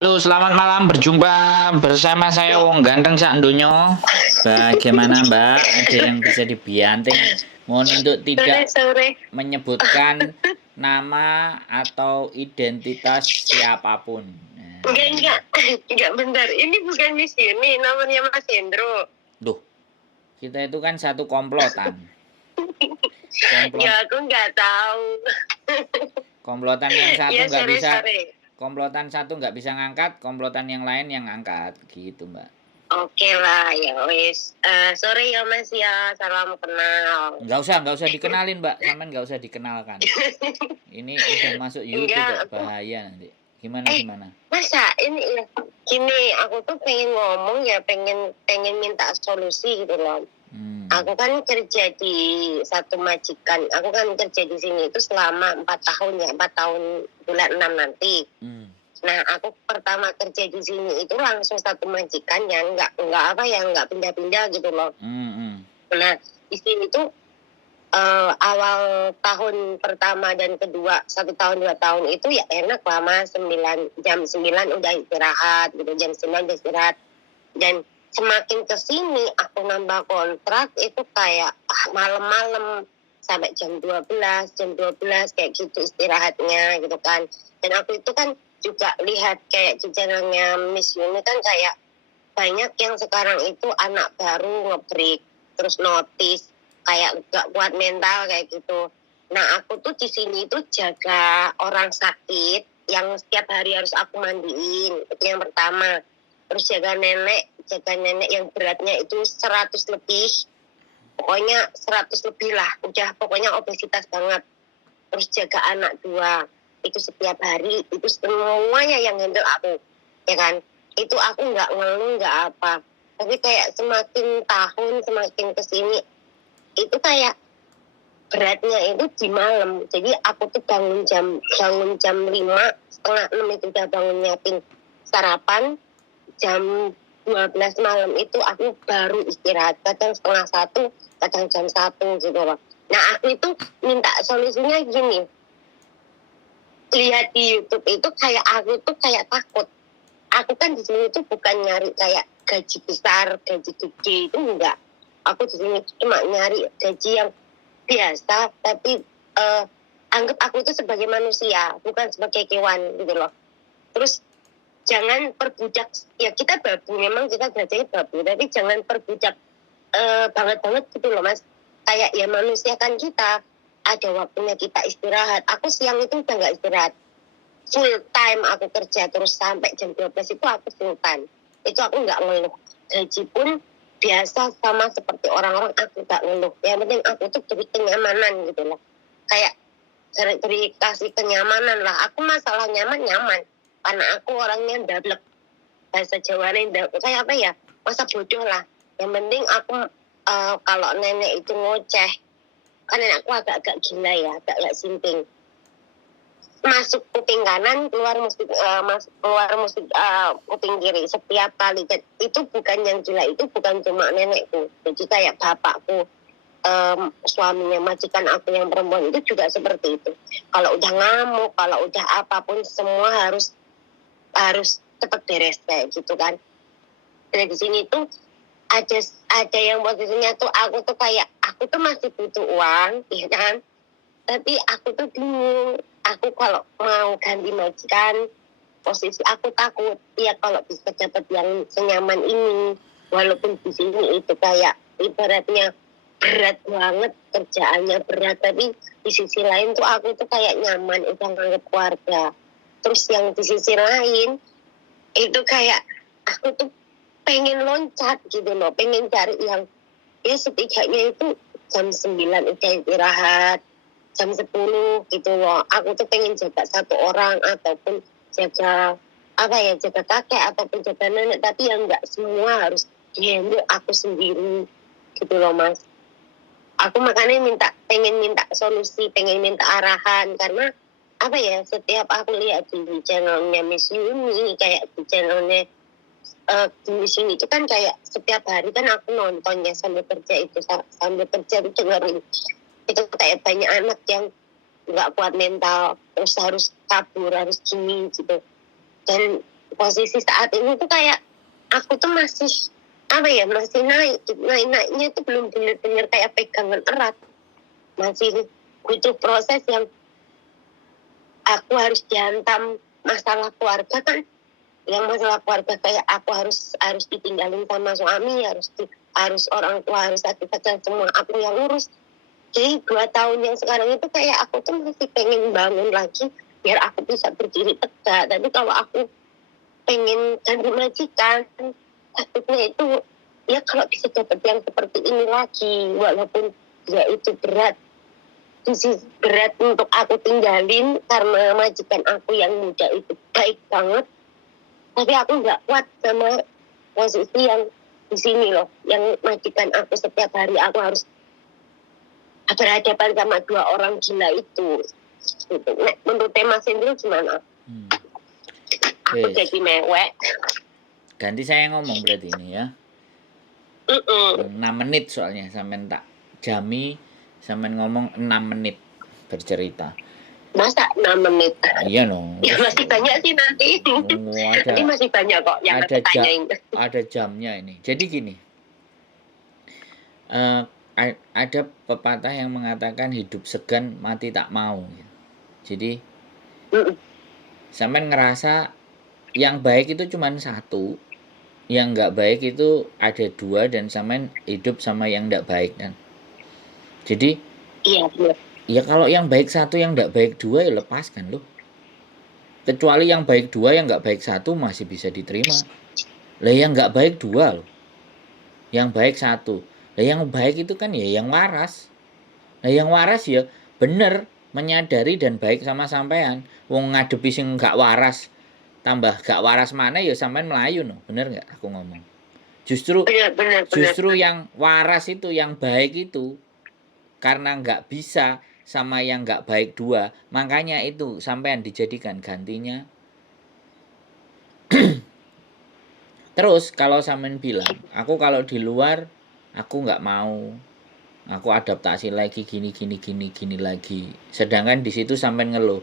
Halo, selamat malam. Berjumpa bersama saya Wong Ganteng Sak Ndonyo. Bagaimana Mbak? Ada yang bisa dibianting? Mohon untuk tidak Sore-sore. menyebutkan nama atau identitas siapapun. Enggak, enggak bentar. Ini bukan di sini, namanya Mas Hendro. Duh, kita itu kan satu komplotan. Ya aku nggak tahu. Komplotan yang satu Ya nggak bisa, sore-sore. komplotan satu nggak bisa ngangkat, komplotan yang lain yang ngangkat, gitu Mbak. Oke lah, ya wes. Sore ya Mas ya, salam kenal. Nggak usah dikenalin Mbak, sampean nggak usah dikenalkan. Ini udah masuk YouTube Enggak, kok, aku. bahaya nanti. Gimana? Masa ini ya? Gini, aku tuh pengen ngomong ya, pengen minta solusi gitu loh. Aku kan kerja di satu majikan. Aku kan kerja di sini itu selama 4 tahun ya, 4 tahun bulan 6 nanti. Nah, aku pertama kerja di sini itu langsung satu majikan yang nggak pindah-pindah gitu loh. Nah, di sini tuh awal tahun pertama dan kedua 1 tahun 2 tahun itu ya enak lama 9 jam 9 udah istirahat gitu, jam 9 udah istirahat. Dan semakin kesini aku nambah kontrak itu kayak malam-malam sampai jam 12 kayak gitu istirahatnya gitu kan. Dan aku itu kan juga lihat kayak di channelnya Miss Yuni kan kayak banyak yang sekarang itu anak baru ngebreak terus notice kayak gak kuat mental kayak gitu. Nah aku tuh di sini tuh jaga orang sakit yang setiap hari harus aku mandiin, itu yang pertama. Terus jaga nenek yang beratnya itu 100 lebih, pokoknya 100 lebih lah, udah pokoknya obesitas banget. Terus jaga anak 2, itu setiap hari, itu semuanya yang handle aku, ya kan. Itu aku nggak ngeluh nggak apa, tapi kayak semakin tahun semakin kesini itu kayak beratnya itu di malam. Jadi aku tuh bangun jam 5, setengah 6 itu udah bangun nyiapin sarapan. Jam 12 malam itu aku baru istirahat, kadang setengah 1, kadang jam 1 gitu loh. Nah aku itu minta solusinya gini, lihat di YouTube itu kayak aku tuh kayak takut. Aku kan di sini tuh bukan nyari kayak gaji besar, gaji gede, itu enggak. Aku di sini cuma nyari gaji yang biasa, tapi anggap aku itu sebagai manusia, bukan sebagai kewan gitu loh. Terus jangan perbudak, ya kita babu, memang kita belajarnya babu, tapi jangan perbudak banget gitu loh Mas. Kayak ya manusia kan kita, ada waktunya kita istirahat. Aku siang itu udah gak istirahat, full time aku kerja, terus sampai jam 12 itu aku full time. Itu aku gak ngeluh. Gaji pun biasa sama seperti orang-orang, aku gak ngeluh. Yang penting aku tuh beri kenyamanan gitu loh. Kayak beri kasih kenyamanan lah. Aku masalah nyaman, karena aku orangnya dablek, bahasa Jawanya kayak apa ya, masa bodoh lah. Yang penting aku kalau nenek itu ngoceh, kan nenek aku agak-agak gila ya, agak sinting, masuk kuping kanan keluar musik kuping kiri setiap kali. Itu bukan yang gila, itu bukan cuma nenekku, jadi kayak bapakku, suaminya majikan aku yang perempuan itu juga seperti itu. Kalau udah ngamuk, kalau udah apapun, semua harus cepat beres kayak gitu kan. Nah di sini tuh ada yang posisinya tuh aku tuh kayak aku tuh masih butuh uang, ya kan? Tapi aku tuh bingung. Aku kalau mau ganti majikan, posisi aku takut. Ya kalau bisa dapat yang senyaman ini, walaupun di sini itu kayak ibaratnya berat banget, kerjaannya berat, tapi di sisi lain tuh aku tuh kayak nyaman, udah nganggep keluarga. Terus yang di sisi lain itu kayak aku tuh pengen loncat gitu loh, pengen cari yang ya setidaknya itu jam 9 udah istirahat, jam 10 gitu loh. Aku tuh pengen jaga satu orang, ataupun jaga jaga kakek ataupun jaga nenek, tapi yang nggak semua harus dihandle aku sendiri gitu loh Mas. Aku makanya pengen minta solusi, pengen minta arahan, karena setiap aku lihat di channelnya Miss Yuni, kayak di channelnya di sini itu kan kayak setiap hari kan aku nonton ya sambil kerja itu, dengerin itu kayak banyak anak yang nggak kuat mental, terus harus kabur, harus gini gitu. Dan posisi saat ini tuh kayak aku tuh masih masih naiknya itu belum bener-bener kayak pegangan erat, masih butuh proses yang aku harus dihantam masalah keluarga kan, yang masalah keluarga kayak aku harus ditinggalin sama suami, harus orang tua harus sakit semua aku yang urus. Jadi 2 tahun yang sekarang itu kayak aku tuh masih pengen bangun lagi biar aku bisa berdiri tegak. Tapi kalau aku pengen ganti majikan, takutnya itu ya kalau bisa dapat yang seperti ini lagi, walaupun ya itu berat untuk aku tinggalin karena majikan aku yang muda itu baik banget, tapi aku nggak kuat sama posisi yang di sini loh, yang majikan aku setiap hari aku harus berhadapan sama 2 orang gila itu. Gitu. Nah, menurut Mas Hendro gimana? Aku jadi mewek. Ganti saya ngomong berarti ini ya. 6 menit soalnya sampean tak jami, sampean ngomong 6 menit bercerita. Masa 6 menit? Iya no. Ya masih banyak sih nanti. Nanti masih banyak kok yang tanyain. Ada jamnya ini. Jadi gini. Ada pepatah yang mengatakan hidup segan mati tak mau. Jadi sampean ngerasa yang baik itu cuma satu, yang nggak baik itu ada 2, dan sampean hidup sama yang nggak baik kan. Jadi iya benar. Ya kalau yang baik 1 yang nggak baik 2 ya lepaskan loh. Kecuali yang baik 2 yang nggak baik 1 masih bisa diterima. Lah yang nggak baik 2 loh. Yang baik 1. Lah yang baik itu kan ya yang waras. Nah yang waras ya bener menyadari dan baik sama sampean. Wong ngadepi sing gak waras tambah gak waras mana ya sampean melayu no. Bener nggak aku ngomong? Justru yang waras itu, yang baik itu, karena nggak bisa sama yang nggak baik 2, makanya itu sampean dijadikan gantinya. Terus kalau sampean bilang, aku kalau di luar aku nggak mau, aku adaptasi lagi gini lagi. Sedangkan di situ sampean ngeluh.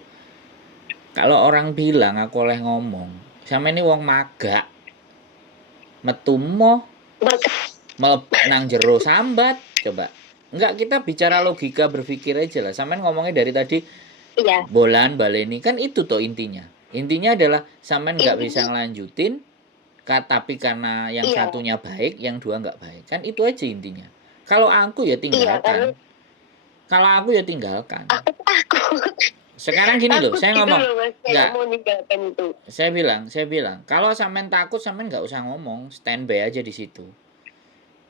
Kalau orang bilang aku oleh ngomong, sampean ini wong magak, metumo, nang jero sambat, coba. Enggak, kita bicara logika berpikir aja lah. Sampean ngomongnya dari tadi bolan baleni kan itu toh intinya. Intinya adalah sampean nggak bisa ngelanjutin, tapi karena yang satunya baik, yang 2 nggak baik. Kan itu aja intinya. Kalau aku ya tinggalkan. Kalau aku ya tinggalkan. Sekarang gini loh, saya ngomong. Enggak. Saya bilang, kalau sampean takut, sampean nggak usah ngomong, standby aja di situ.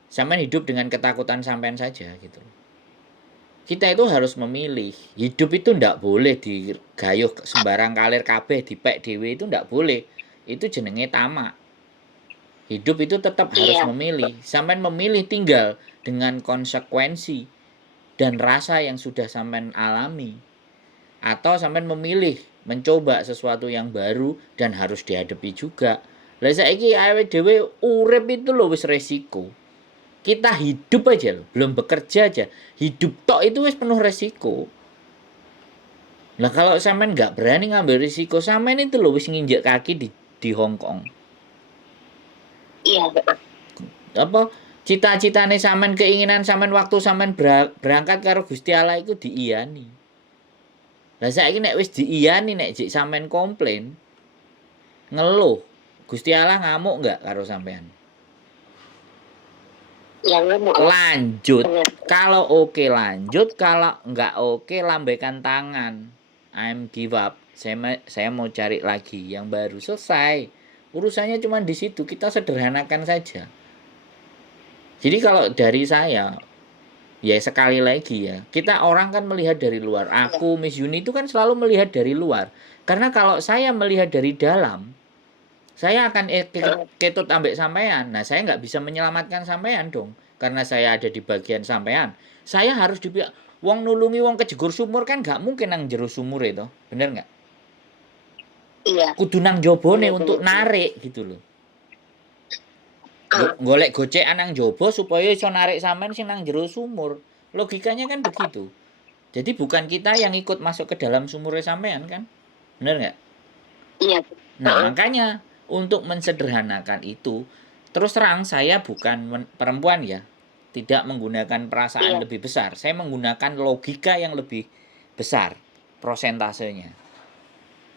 Sampean hidup dengan ketakutan sampean saja gitu. Kita itu harus memilih. Hidup itu ndak boleh digayuh sembarang kalir kabeh dipek dhewe, itu ndak boleh. Itu jenenge tamak. Hidup itu tetap harus memilih. Sampean memilih tinggal dengan konsekuensi dan rasa yang sudah sampean alami. Atau sampean memilih mencoba sesuatu yang baru dan harus dihadapi juga. Lah saiki awake dhewe urip itu lho wis resiko. Kita hidup aja loh, belum bekerja aja. Hidup tok itu wis penuh resiko. Nah kalau sampean nggak berani ngambil risiko, sampean itu loh wis nginjek kaki di Hong Kong. Iya. Apa cita-citane sampean, keinginan sampean waktu sampean berangkat karo Gusti Allah itu diiyani. Lah saiki nek wis diiyani, nek jek sampean komplain, ngeluh, Gusti Allah ngamuk nggak karo sampean? Lanjut. Kalau oke lanjut, kalau nggak oke lambaikan tangan. I'm give up. Saya mau cari lagi yang baru. Selesai. Urusannya cuma di situ. Kita sederhanakan saja. Jadi kalau dari saya, ya sekali lagi ya, kita orang kan melihat dari luar. Aku, Miss Yuni itu kan selalu melihat dari luar. Karena kalau saya melihat dari dalam, saya akan ketut ambek sampean. Nah, saya nggak bisa menyelamatkan sampean dong. Karena saya ada di bagian sampean. Saya harus di pihak wong nulungi wong kejegur sumur kan nggak mungkin nang jero sumur itu. Bener nggak? Iya. Kudu nang jobone untuk narik gitu loh. Golek gocekan nang jobo supaya iso narik sampean sing nang jero sumur. Logikanya kan begitu. Jadi bukan kita yang ikut masuk ke dalam sumurnya sampean kan? Bener nggak? Iya. Nah, makanya untuk mensederhanakan itu. Terus terang saya bukan perempuan ya, tidak menggunakan perasaan lebih besar, saya menggunakan logika yang lebih besar prosentasenya.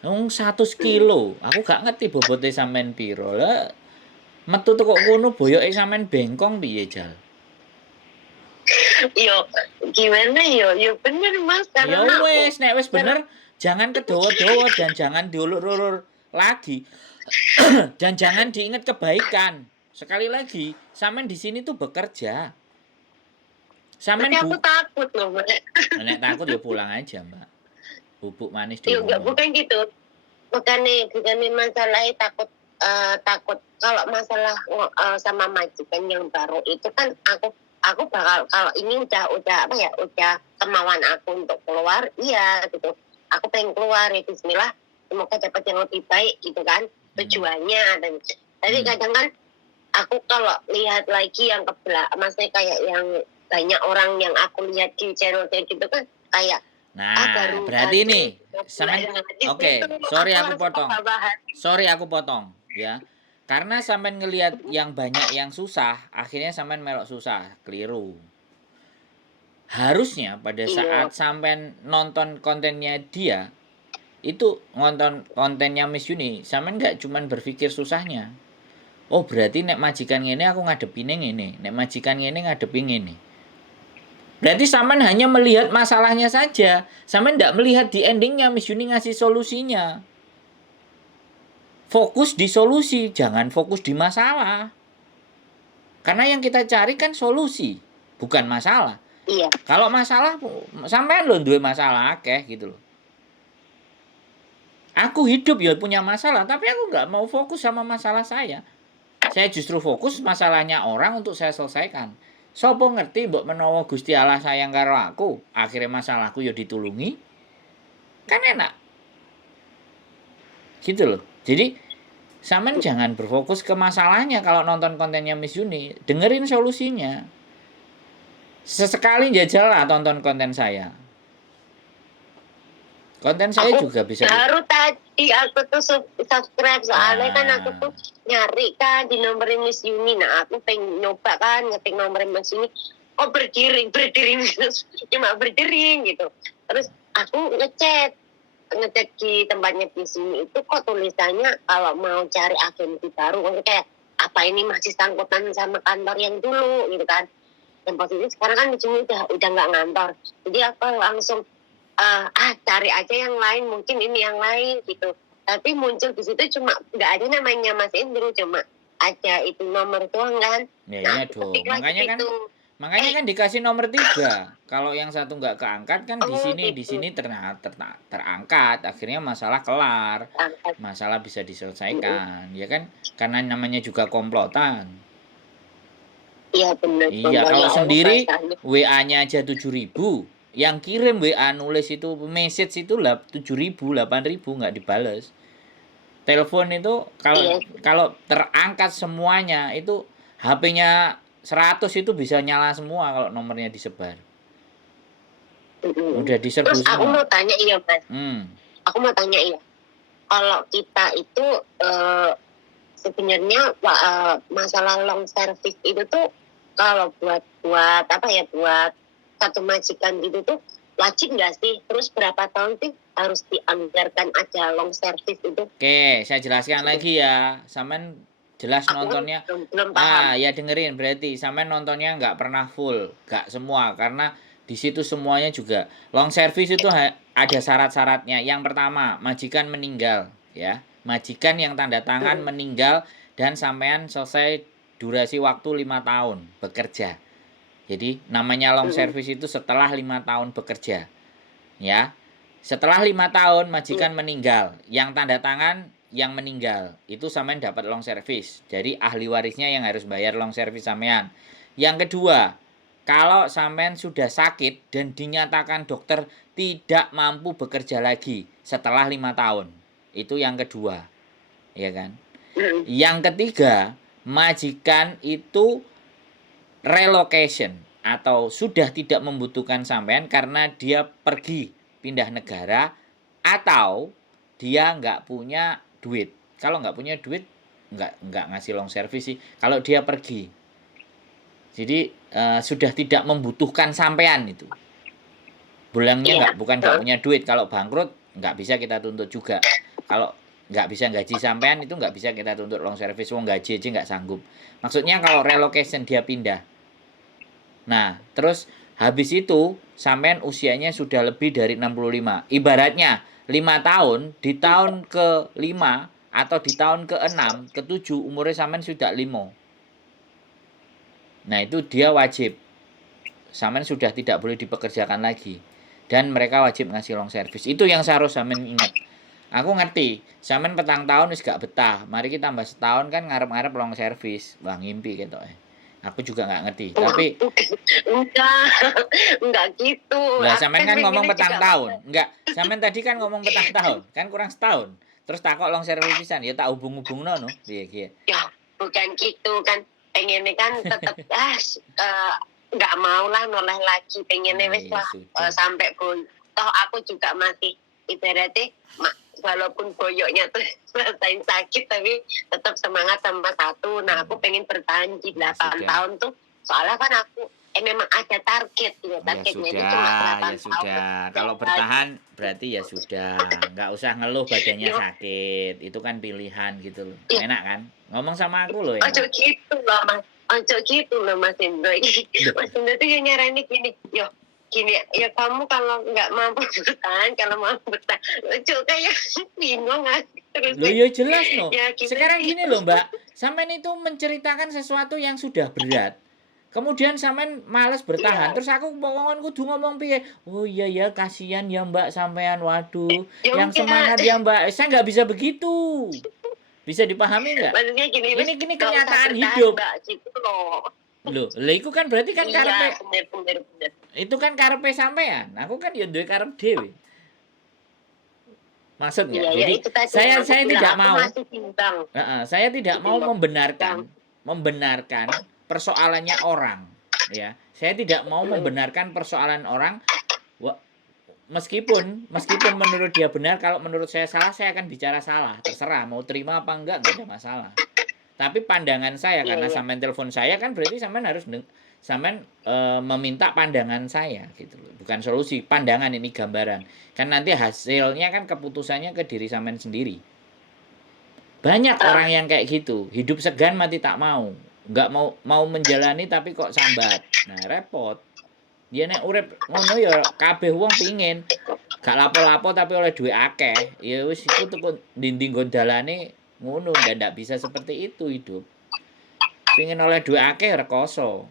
100 kilo, aku gak ngerti bobotnya sampean piro lah. Metu kok kono boyoke sampean bengkong piye Jal? Yo gimana yo bener Mas, Ya karena wes, nek wes bener jangan kedowo-dowo dan jangan diulur-ulur lagi. Dan jangan diingat kebaikan. Sekali lagi, sampean di sini tuh bekerja. Sampean tapi aku takut loh Mbak. Nek takut ya pulang aja Mbak. Bubuk manis di Yo enggak, rumah. bukan gitu. Bukannya masalahnya takut kalau masalah sama majikan yang baru itu kan aku bakal, kalau ini udah apa ya, udah kemauan aku untuk keluar, iya gitu. Aku pengen keluar ya bismillah, semoga dapat yang lebih baik gitu kan tujuannya. Dan tapi kadang kan aku kalau lihat lagi yang maksudnya kayak yang banyak orang yang aku lihat di channel kayak gitu kan kayak berarti ini oke, sorry aku potong ya. Karena sampean ngelihat yang banyak yang susah, akhirnya sampean melok susah, keliru. Harusnya pada saat sampean nonton kontennya dia, itu nonton kontennya Miss Yuni, sampean nggak cuman berpikir susahnya. Oh berarti nek majikan ngene aku ngadepin ngene, nek majikan ngene ngadepin ngene. Berarti sampean hanya melihat masalahnya saja. Sampean tidak melihat di endingnya Miss Yuni ngasih solusinya. Fokus di solusi, jangan fokus di masalah. Karena yang kita cari kan solusi, bukan masalah. Iya. Kalau masalah, sampean lo duwe masalah akeh gitu loh. Aku hidup ya punya masalah, tapi aku nggak mau fokus sama masalah saya. Saya justru fokus masalahnya orang untuk saya selesaikan. Sopo ngerti mbok menawa Gusti Allah sayang karo aku, akhirnya masalahku ya ditulungi. Kan enak. Gitu loh. Jadi sampean jangan berfokus ke masalahnya kalau nonton kontennya Miss Yuni, dengerin solusinya. Sesekali jajal lah tonton konten saya. Konten saya juga bisa. Baru tadi aku tuh subscribe soalnya kan aku tuh nyari kan di nomornya Miss Yuni. Nah aku pengen nyoba kan ngetik nomornya Miss Yuni. Oh berdering cuma berdering gitu. Terus aku ngecek di tempatnya Miss Yuni itu kok tulisannya kalau mau cari agensi baru, kayak apa ini masih sangkutan sama kantor yang dulu gitu kan. Dan posisi sekarang kan di sini udah nggak ngantor. Jadi aku langsung cari aja yang lain, mungkin ini yang lain gitu. Tapi muncul di situ cuma nggak ada namanya Mas Indro, cuma ada itu nomor doang kan. Iya dong. Makanya kan dikasih nomor 3. Kalau yang satu nggak keangkat kan di sini terangkat. Akhirnya masalah kelar. Masalah bisa diselesaikan, ya kan? Karena namanya juga komplotan. Iya benar. Iya, kalau sendiri WA-nya aja 7.000. Yang kirim WA nulis itu message itu 7.000, 8.000 nggak dibales. Telepon itu kalau terangkat semuanya itu HP-nya 100 itu bisa nyala semua kalau nomornya disebar. Udah diserbu terus semua. Aku mau tanya Mas. Aku mau tanya kalau kita itu sebenarnya masalah long service itu tuh kalau buat apa ya, buat satu majikan gitu tuh wajib nggak sih? Terus berapa tahun sih harus dianggarkan aja long service itu? Oke, saya jelaskan lagi ya. Sampean jelas nontonnya. Belum paham. Ya dengerin, berarti sampean nontonnya nggak pernah full, nggak semua, karena di situ semuanya juga long service itu ada syarat-syaratnya. Yang pertama, majikan meninggal, ya. Majikan yang tanda tangan meninggal dan sampean selesai durasi waktu 5 tahun bekerja. Jadi namanya long service itu setelah 5 tahun bekerja. Ya. Setelah 5 tahun majikan meninggal, yang tanda tangan yang meninggal, itu sampean dapat long service. Jadi ahli warisnya yang harus bayar long service sampean. Yang kedua, kalau sampean sudah sakit dan dinyatakan dokter tidak mampu bekerja lagi setelah 5 tahun. Itu yang kedua. Ya kan? Yang ketiga, majikan itu relocation atau sudah tidak membutuhkan sampean karena dia pergi pindah negara atau dia nggak punya duit. Kalau nggak punya duit nggak ngasih long service sih. Kalau dia pergi, jadi sudah tidak membutuhkan sampean itu. Bulangnya bukan nggak punya duit. Kalau bangkrut nggak bisa kita tuntut juga. Kalau nggak bisa gaji sampean itu nggak bisa kita tuntut long service. Wong gaji aja nggak sanggup. Maksudnya kalau relocation dia pindah. Nah, terus habis itu sampean usianya sudah lebih dari 65. Ibaratnya 5 tahun, di tahun ke-5 atau di tahun ke-6, ke-7 umurnya sampean sudah 5. Nah, itu dia wajib. Sampean sudah tidak boleh dipekerjakan lagi. Dan mereka wajib ngasih long service. Itu yang seharusnya sampean ingat. Aku ngerti, sampean petang tahun wis gak betah. Mari kita tambah setahun kan ngarep-ngarep long service. Wah, ngimpi gitu. Aku juga nggak ngerti, tapi enggak gitu. Lah sampean kan ngomong petang tahun. Enggak, sampean tadi kan ngomong petang tahun, kan kurang setahun. Terus takok long service pisan, ya tak hubung-hubungno no. Piye. Ya, bukan gitu kan. Pengennya kan tetap nggak mau lah noleh lagi. Pengennya wis lah sampai pun. Toh aku juga masih ibaratnya walaupun boyoknya tuh rasain sakit tapi tetap semangat sama satu. Nah aku pengen bertahan di 8 tahun tuh soalnya kan aku memang ada target ya, targetnya itu cuma 8 tahun. Kalau bertahan berarti ya sudah, nggak usah ngeluh badannya sakit, itu kan pilihan gitu loh. Enak kan ngomong sama aku loh ya. Ojo gitu loh Mas Indro. Mas Indro tuh yang nyarani gini, gini ya kamu kalau nggak mampu bertahan, kalau mampu bertahan, lucu kayak bingung terus. Loh ya jelas no. Ya, sekarang gini loh Mbak, sampean itu menceritakan sesuatu yang sudah berat. Kemudian sampean males bertahan, terus aku pokoknya kudu ngomong piye? Oh iya ya kasihan ya Mbak sampean, waduh, yang semangat ya Mbak. Saya nggak bisa begitu. Bisa dipahami nggak? Maksudnya gini, ini kenyataan hidup. Gitu loh. Loh, itu kan berarti kan karepe. Bener. Itu kan karepe sampean. Aku kan ya duwe karep dhewe. Maksudnya, jadi saya tidak mau. Saya tidak mau membenarkan persoalannya orang, ya. Saya tidak mau membenarkan persoalan orang. Meskipun menurut dia benar, kalau menurut saya salah, saya akan bicara salah. Terserah mau terima apa enggak ada masalah. Tapi pandangan saya karena sampean telepon saya kan berarti sampean harus meminta pandangan saya gitu loh. Bukan solusi, pandangan ini gambaran. Kan nanti hasilnya kan keputusannya ke diri sampean sendiri. Banyak orang yang kayak gitu, hidup segan mati tak mau. Enggak mau menjalani tapi kok sambat. Nah, repot. Dia nek urip ngono ya kabeh wong pingin gak lapo-lapo tapi oleh duit akeh. Ya wis iku tuku dinding gondalane ngono, ndak bisa seperti itu hidup. Pingin oleh duit akeh rekoso.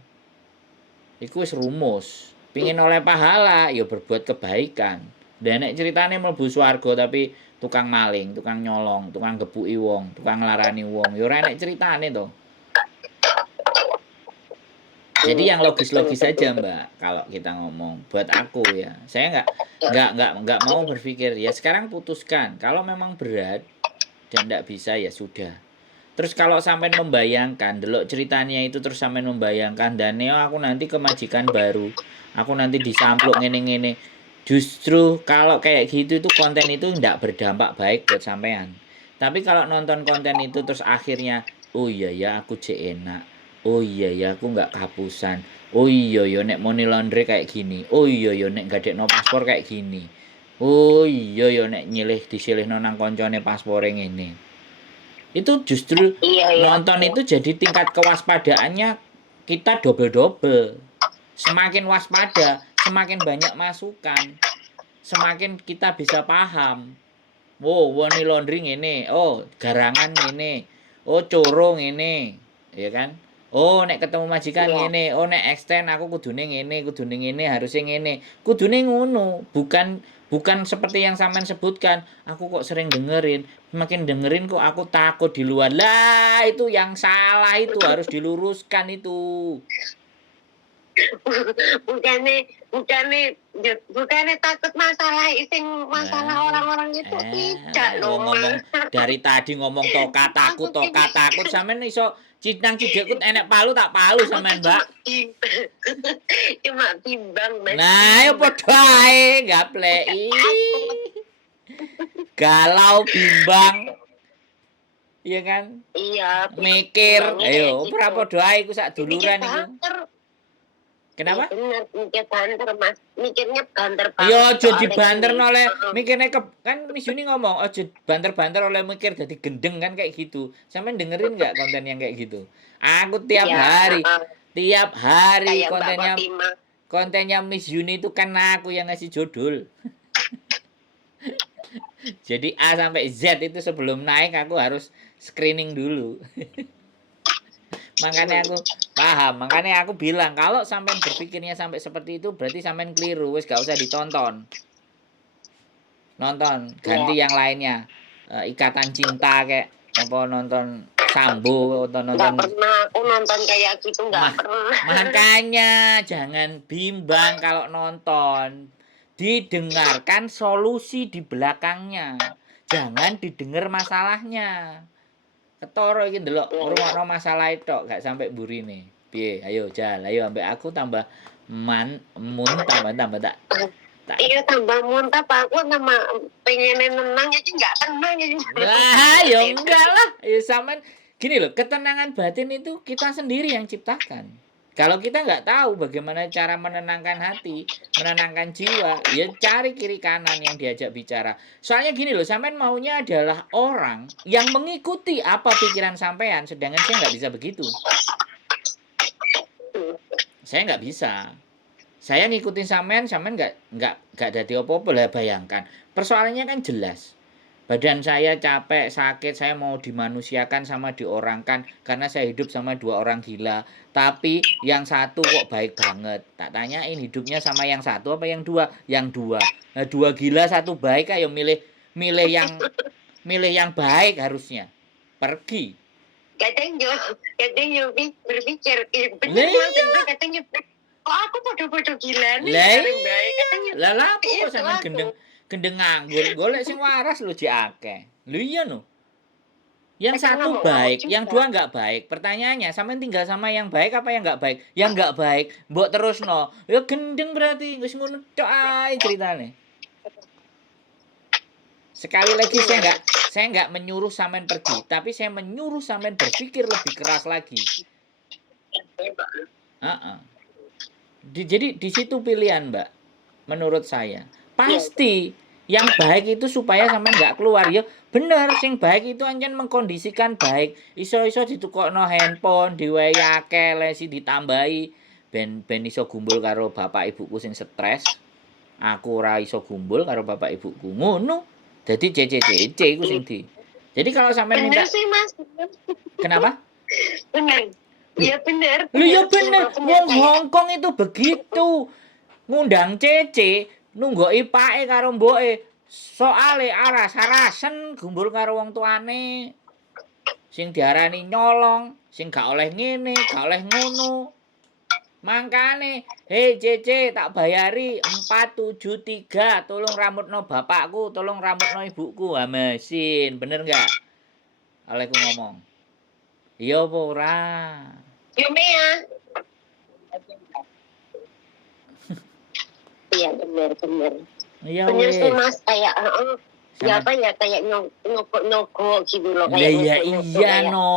Iku wis rumus. Pingin oleh pahala ya berbuat kebaikan. Dan nek ceritane mlebu swarga tapi tukang maling, tukang nyolong, tukang gebuki wong, tukang nglarani wong, ya ora enek ceritane to. Jadi yang logis-logis saja Mbak kalau kita ngomong buat aku ya. Saya enggak mau berpikir ya sekarang putuskan. Kalau memang berat dan enggak bisa ya sudah. Terus kalau sampai membayangkan delok ceritanya itu terus sampai membayangkan dan aku nanti ke majikan baru. Aku nanti disampluk ngene-ngene. Justru kalau kayak gitu itu konten itu enggak berdampak baik buat sampean. Tapi kalau nonton konten itu terus akhirnya oh iya ya aku jek enak. Oh iya ya aku nggak kapusan. Oh iya ya nek money laundry kayak gini. Oh iya ya nek gadekno paspor kayak gini. Oh iya ya nek disilihno nang koncone paspore ngene. Itu justru nonton itu jadi tingkat kewaspadaannya kita double. Semakin waspada, semakin banyak masukan. Semakin kita bisa paham. Oh, money laundry ngene. Oh, garangan ngene. Oh, corong ngene. Ya kan? Oh, nek ketemu majikan ngene, oh nek extend aku kudune ngene, harusnya ngene. Kudune ngono, bukan seperti yang sampean sebutkan. Aku kok sering dengerin, makin dengerin kok aku takut di luar. Lah, itu yang salah itu harus diluruskan itu. bukannya takut masalah orang-orang itu tidak loh. Dari tadi ngomong toka takut sampean iso cidang cidekut enek palu tak palu sampean Mbak. Cuma timbang. Nah, ya padha ae gapleki. Galau bimbang. Iya kan? Iya, Mikir, bilangnya kayak ayo, ora gitu. padha ae iku sak Dipikir duluran iku. banter. Iya Kenapa? bener, mikir banter Mas. Mikirnya banter banget Ya aja soalnya kan dibanterno oleh heeh. mikirnya kan Miss Yuni ngomong aja banter-banter oleh mikir jadi gendeng kan kayak gitu. Sampeyan dengerin nggak konten yang kayak gitu? Aku Iya, heeh. tiap hari Kayak Mbak Kotima. kontennya Miss Yuni itu kan aku yang ngasih judul. Jadi A sampai Z itu sebelum naik aku harus screening dulu. Makanya aku paham, makanya aku bilang kalau sampean berpikirnya sampai seperti itu berarti sampean keliru, wis gak usah ditonton. Nonton, Iya. ganti yang lainnya. Ikatan Cinta kayak apa nonton Sambo atau Nggak nonton pernah aku nonton kayak gitu, nggak mah pernah. makanya jangan bimbang kalau nonton. Didengarkan solusi di belakangnya. Jangan didengar masalahnya. Ketoro iki ndelok Iya, iya. ngrungokno masalah tok gak sampai burine. Piye? Ayo Jal, ayo ambek aku tambah tambah tak tak Iya tambah muntah Pak, aku sama pengen nenang aja nggak tenang aja. lah ya enggak lah. Ya sampean gini loh, ketenangan batin itu kita sendiri yang ciptakan. Kalau kita nggak tahu bagaimana cara menenangkan hati, menenangkan jiwa, ya cari kiri kanan yang diajak bicara. Soalnya gini loh, sampean maunya adalah orang yang mengikuti apa pikiran sampean, sedangkan saya nggak bisa begitu. Saya nggak bisa. Saya ngikutin sampean, sampean nggak jadi apa-apa lah bayangkan. Persoalannya kan jelas. Badan saya capek, sakit, saya mau dimanusiakan sama diorangkan karena saya hidup sama dua orang gila. Tapi yang satu kok baik banget. Tak tanyain hidupnya sama yang satu apa yang dua? Yang dua. Nah, dua gila satu baik ayo milih milih yang milih yang baik harusnya. Pergi. Katanya berpikir, bener Lah Mas iya, Indra katanya, kok aku bodoh-bodoh gila nih, lah paling baik iya. katanya. Lah lapo kok Itu sampean aku. gendeng nganggur. Golek sing waras lho jek akeh. Lho iya no. Yang Kadang satu ngamuk-ngamuk baik, yang juga. dua nggak baik. Pertanyaannya, sampean tinggal sama yang baik apa yang nggak baik? Yang nggak baik, mbok terusno. Ya gendeng berarti, wis ngono tok ae ceritane. Sekali lagi Bener. saya nggak menyuruh sampean pergi, tapi saya menyuruh sampean berpikir lebih keras lagi. Heeh. Jadi di situ pilihan, Mbak. Menurut saya. Iya. Pasti yang baik itu supaya sampean nggak keluar ya. Bener, sing baik itu anjen mengkondisikan baik. Iso-iso ditukokno handphone, diwehi akeh, lesi ditambahi ben iso gumbul karo bapak ibuku sing stres. Aku ora iso gumbul karo bapak ibuku. Ngono. Jadi CC iku sing di. Jadi kalau sampean Bener minta sih Mas. kenapa? Bener. Iya bener. Lu ya Bener. bener, wong Hongkong itu begitu. Ngundang Cece, nunggoki pake karo mboke. Soale aras-arasen gumbul karo wong tuane. Sing diarani nyolong, sing gak oleh ngene, gak oleh ngono. Mangkane, hei Cece tak bayari 473, tolong rambutno bapakku, tolong rambutno ibuku. Ha mesin, bener enggak? Olehku ngomong. Iya apa ora? Yumea. Iya bener. Iya Bener sih weh. Mas, kayak ya apa ya kayak nyogok gitu loh, Lah kayak ya nyogok iya kayak no.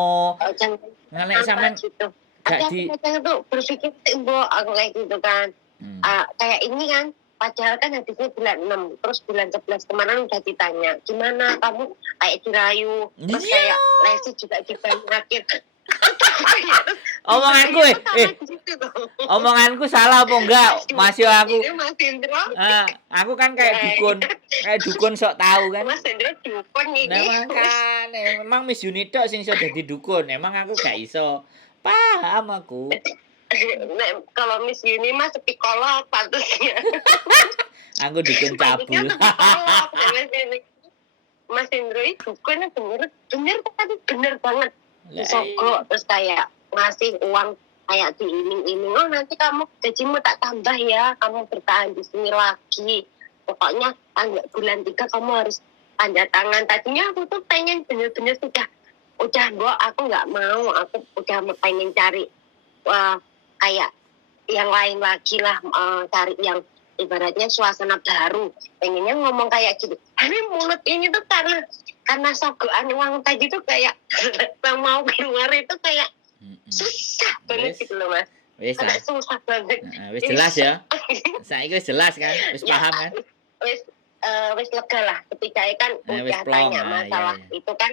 jangan Ngalek sampean gitu. gak Ada di kadang tuh berpikir mbok aku kayak gitu kan. hmm. Kayak ini kan padahal kan habisnya bulan 6 terus bulan 11 kemarin udah ditanya gimana kamu kayak dirayu terus Iya. kayak Lesti juga dibanyakin. Omonganku omonganku salah apa enggak? Masih aku Mas Indro. aku kan kayak dukun sok tahu kan. Mas Indro dukun ini. Nah makanya memang Miss Yuni tok sing iso dadi dukun. Emang aku gak iso. Paham aku. Nah, kalau Miss Yuni mah psikolog pantasnya. Aku dukun cabul. Mas Indro itu dukun bener tapi bener banget. Disogok terus kayak ngasih uang kayak diiming-iming, oh nanti kamu gajimu tak tambah ya, kamu bertahan di sini lagi, pokoknya bulan 3 kamu harus tanda tangan. Tadinya aku tuh pengen bener-bener udah mbok aku nggak mau, aku udah pengen cari kayak yang lain lagi lah, cari yang ibaratnya suasana baru, pengennya ngomong kayak gitu. Tapi mulut ini tuh karena sogokan uang tadi tuh kayak mau keluar itu kayak susah banget gitu loh Mas. Wis Kayak susah banget. wis jelas ya. Saiki wis jelas kan? Wis paham kan? Wis lega lah ketika kan Wis udah plong. tanya masalah Iya. itu kan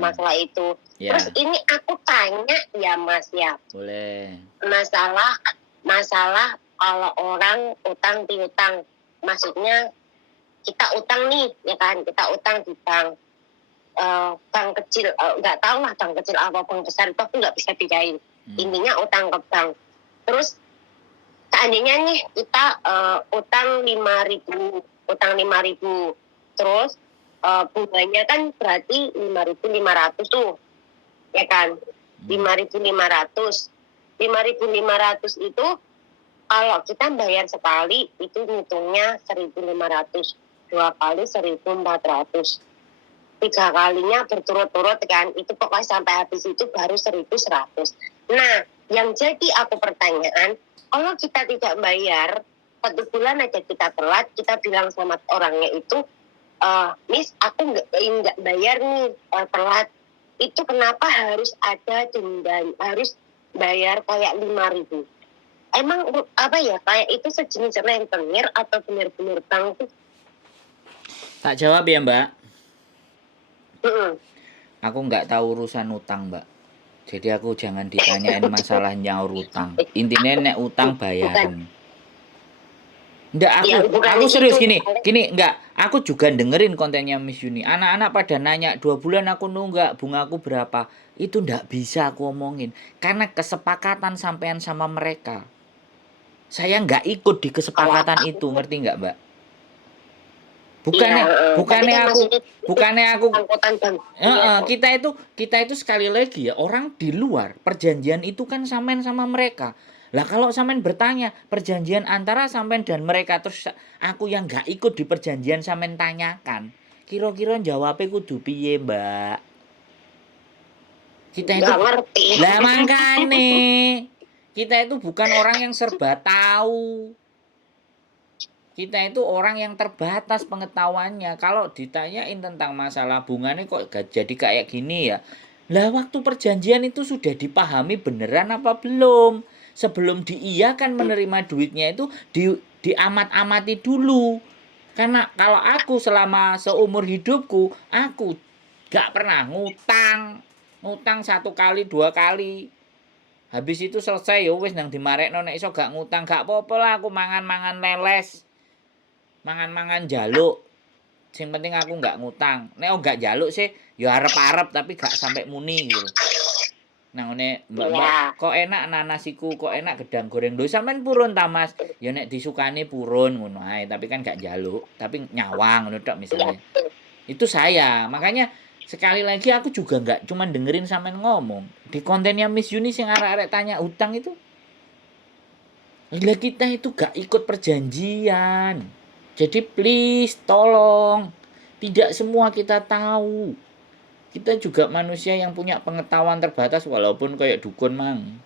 masalah itu. Ya. Terus ini aku tanya ya Mas ya. Boleh. Masalah kalau orang utang piutang, maksudnya kita utang nih ya kan, kita utang di bank kecil, nggak tahu lah bank kecil apa bank besar itu aku nggak bisa bedain. Intinya utang ke bank. Terus seandainya nih kita utang 5.000, terus bunganya kan berarti 5.500 tuh, ya kan? 5.500 itu kalau kita bayar sekali itu ngitungnya 1.500, 2 kali 1.400, 3 kalinya berturut-turut kan, itu pokoknya sampai habis itu baru 1.100. Nah, yang jadi aku pertanyaan, kalau kita tidak bayar 1 bulan aja kita telat, kita bilang sama orangnya itu, Miss, aku nggak bayar nih, telat. Itu kenapa harus ada denda, harus bayar kayak 5.000? Emang apa ya, kayak itu sejenis rentenir atau benar-benar bank tuh? Tak jawab ya Mbak. Aku nggak tahu urusan utang Mbak. Jadi aku jangan ditanyain masalah nyaur utang. Intinya nek utang bayaran. Enggak, aku serius gini, enggak. Aku juga dengerin kontennya Miss Yuni. Anak-anak pada nanya 2 bulan aku nunggak, bunga aku berapa. Itu enggak bisa aku omongin. Karena kesepakatan sampean sama mereka. Saya enggak ikut di kesepakatan itu, ngerti enggak Mbak? Bukannya aku kita itu sekali lagi ya, orang di luar perjanjian itu kan sampean sama mereka. Lah kalau sampean bertanya perjanjian antara sampean dan mereka, terus aku yang nggak ikut di perjanjian sampean tanyakan, kira-kira jawabnya kudu piye Mbak? Kita itu lah makane kita itu bukan orang yang serba tahu. Kita itu orang yang terbatas pengetahuannya. Kalau ditanyain tentang masalah bunganya kok jadi kayak gini ya. Lah waktu perjanjian itu sudah dipahami beneran apa belum? Sebelum diiyakan menerima duitnya itu diamat-amati dulu. Karena kalau aku selama seumur hidupku, aku gak pernah ngutang 1 kali 2 kali. Habis itu selesai ya wis nang dimarekno nek iso gak ngutang gak apa-apa lah, aku mangan-mangan leles. Mangan-mangan jaluk. Sing penting aku nggak ngutang. Nek nggak jaluk sih, ya arep-arep tapi gak sampai muni gitu. Nah ngene Mbak, kok enak nanasiku, kok enak gedang goreng. Lho sampean purun ta Mas? Ya nek disukani purun ngono ae, tapi kan gak jaluk, tapi nyawang ngono tok misalnya. Itu saya. Makanya sekali lagi aku juga nggak cuman dengerin sampean ngomong. Di kontennya Miss Yuni sing arek-arek tanya utang itu. Lah kita itu gak ikut perjanjian. Jadi please tolong, tidak semua kita tahu. Kita juga manusia yang punya pengetahuan terbatas walaupun kayak dukun mang.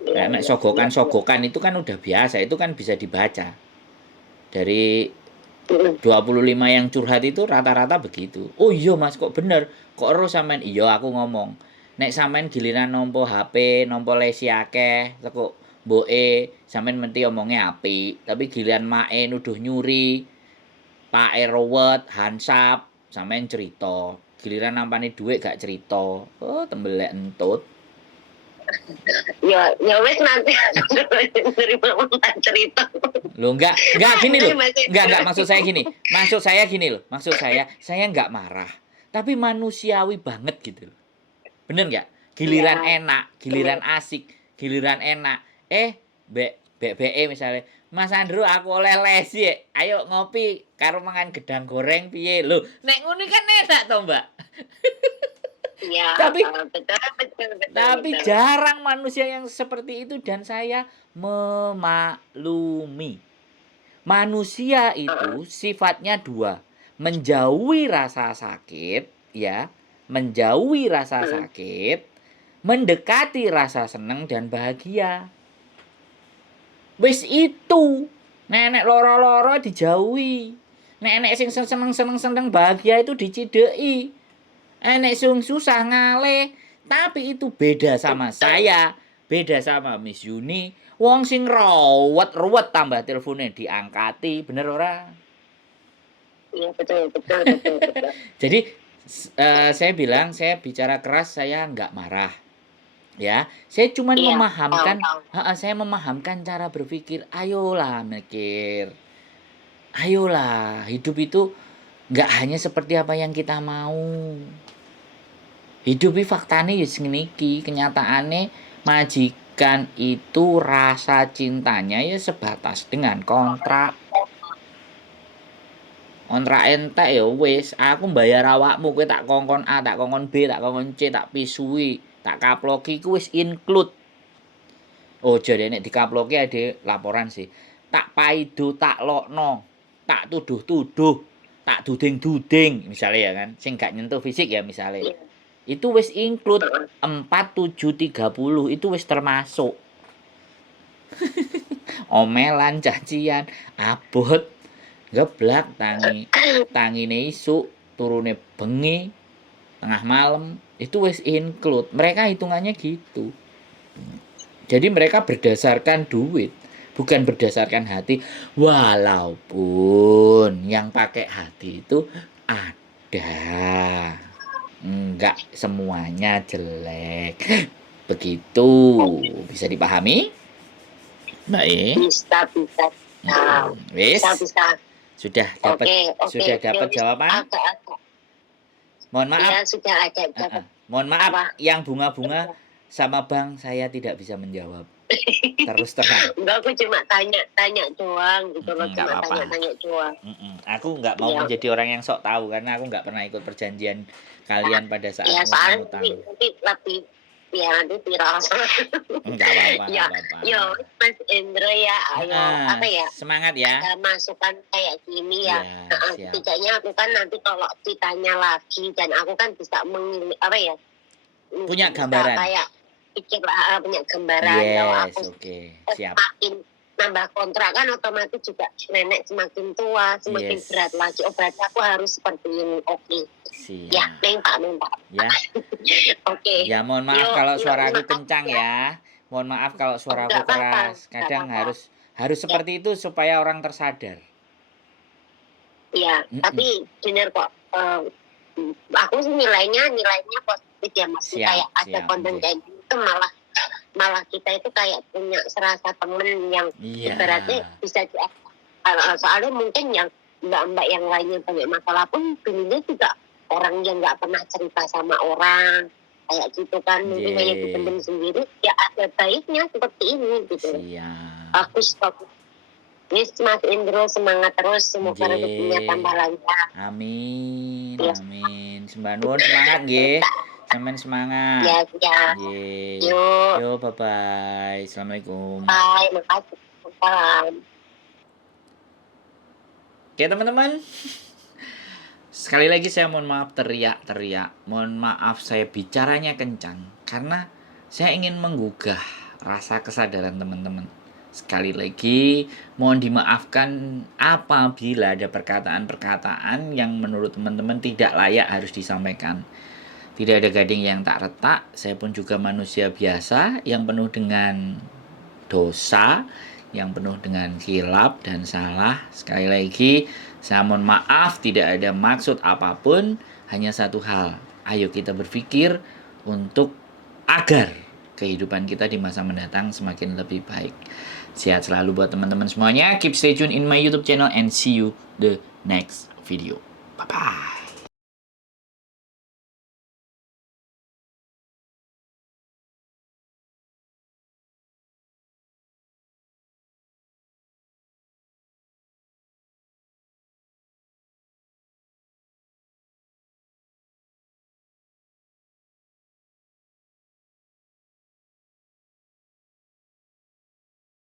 Nek sogokan itu kan udah biasa, itu kan bisa dibaca. Dari 25 yang curhat itu rata-rata begitu. Oh iya Mas, kok bener? Kok ero sampean? Iya aku ngomong. Nek sampean giliran nompo HP, nompo lesi akeh, kok mboke sampean mesti omongnya apik, tapi giliran mae nuduh nyuri, Pak Erowet, Hansap, sampean cerita. Giliran nampani dhuwit gak cerita. Oh, tembelek entut. Ya wes nanti nerima cerita. Loh enggak gini loh. Enggak maksud saya gini. Maksud saya enggak marah, tapi manusiawi banget gitu loh. Bener enggak? Giliran enak, giliran asik, giliran enak. BE misalnya, Mas Andrew aku oleh lesi ya. Ayo ngopi karo mangan gedang goreng piye lho. Nek ngono kan enak to, Mbak. Ya, tapi jarang manusia yang seperti itu dan saya memaklumi. Manusia itu sifatnya 2, menjauhi rasa sakit ya, menjauhi rasa sakit, mendekati rasa senang dan bahagia. Wis itu. Nenek loro-loro dijauhi. Nenek sing seneng-seneng bahagia itu dicideki. Enek sing susah ngalih, tapi itu beda sama saya, beda sama Miss Yuni. Wong sing ruwet tambah teleponnya diangkati, bener ora? Iya betul. Jadi saya bilang, saya bicara keras, saya nggak marah. Ya, saya cuman memahamkan, saya memahamkan cara berpikir. Ayolah mikir. Ayolah, hidup itu nggak hanya seperti apa yang kita mau. Hidup iki faktane ya ngene iki, kenyataane majikan itu rasa cintanya ya sebatas dengan kontrak. Kontrak entek ya wis, aku mbayar awakmu, kowe tak kongkon A, tak kongkon B, tak kongkon C, tak pisui, tak kaploki ku wis include. Oh, jadi nek dikaploki ada laporan sih. Tak paido, tak lokno, tak tuduh-tuduh, tak duding-duding, misalnya ya kan, sing gak nyentuh fisik ya misalnya. Itu wis include 4, 7, 30 itu wis termasuk. Omelan, cacian, abot, geblak, tangine isuk, turune bengi, tengah malam, itu wis include. Mereka hitungannya gitu. Jadi mereka berdasarkan duit, bukan berdasarkan hati. Walaupun yang pakai hati itu ada. Enggak semuanya jelek. Begitu. Bisa dipahami? Mbak Bisa. Wis. Bisa. Sudah dapat jawaban? Mohon maaf. Ya, sudah ada jawaban. Mohon maaf yang bunga-bunga sama Bang saya tidak bisa menjawab. Terus terang. Enggak, aku cuma tanya doang gitu loh, cuma tanya doang. Aku nggak mau menjadi orang yang sok tahu karena aku nggak pernah ikut perjanjian kalian pada saat ngutang. Nanti lebih nanti viral. Enggak apa-apa. Yo, Mas Indro ya, ayo apa ya? Semangat ya. Masukan kayak gini ya. Setidaknya aku kan nanti kalau ditanya lagi dan aku kan bisa punya gambaran. Kayak pikir punya gambaran. Yes, oke. Siap. Semakin nambah kontrak kan otomatis juga nenek semakin tua, semakin berat lagi. Oh berarti aku harus seperti ini. Oke. Ya, minta. Ya. Oke. Ya mohon maaf kalau suara aku kencang ya. Mohon maaf kalau suara aku keras. Kadang harus seperti itu supaya orang tersadar. Iya, tapi benar kok. Aku sih nilainya positif ya, Mas. Kayak ada konten kayak gitu malah kita itu kayak punya serasa temen yang ibaratnya bisa soalnya mungkin yang mbak-mbak yang lainnya banyak masalah pun pilihnya juga orang yang nggak pernah cerita sama orang kayak gitu kan, mungkin hanya dipendam sendiri. Ya ada baiknya seperti ini gitu. Aku stop. Yes, Mas Indro semangat terus, semoga rezekinya tambah lancar. Amin. Sembah nuwun semangat nggih. Sampeyan semangat. Ya. Yo, bye-bye. Assalamualaikum. Bye, makasih. Salam. Oke, teman-teman. Sekali lagi saya mohon maaf teriak. Mohon maaf saya bicaranya kencang karena saya ingin menggugah rasa kesadaran teman-teman. Sekali lagi mohon dimaafkan apabila ada perkataan-perkataan yang menurut teman-teman tidak layak harus disampaikan. Tidak ada gading yang tak retak, saya pun juga manusia biasa yang penuh dengan dosa, yang penuh dengan khilaf dan salah. Sekali lagi, saya mohon maaf, tidak ada maksud apapun, hanya satu hal. Ayo kita berpikir untuk agar kehidupan kita di masa mendatang semakin lebih baik. Sehat selalu buat teman-teman semuanya. Keep stay tune in my YouTube channel and see you the next video. Bye-bye.